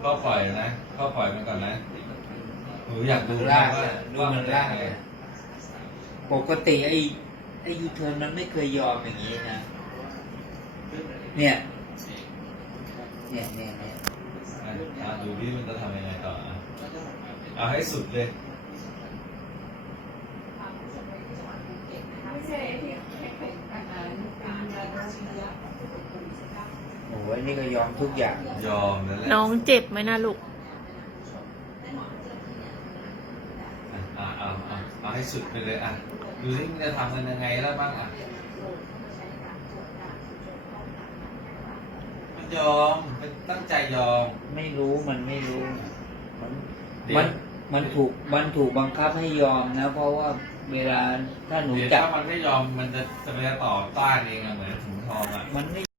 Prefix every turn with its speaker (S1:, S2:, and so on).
S1: ก็ปล่อยนะก็ปล่อยมันก่อนนะหนูอยากดู
S2: ล่าง
S1: ว่า
S2: ดูมันล่างเลยปกติไอ้ยูเทิร์นมันไม่เคยยอมอย่างนี้นะเนี่ย
S1: ดูที่มันจะทำยังไงต่อเอาให้สุดเลย
S2: โอ้ยนี่ก็ยอมทุกอย่าง
S1: ยอมนั่นแหละ
S3: น้องเจ็บไหมนะลูก
S1: เอาให้สุดไปเลยดูที่มันจะทำกันยังไงแล้วบ้างมันยอมมันตั้งใจยอม
S2: ไม่รู้มันไม่รู้มันถูกบังคับให้ยอมนะเพราะว่าเวลาถ้าหนูจับ
S1: ถ้ามันไม่ยอมมันจะไปต่อต้านเองเหมือนถุงทอง
S2: มันไม่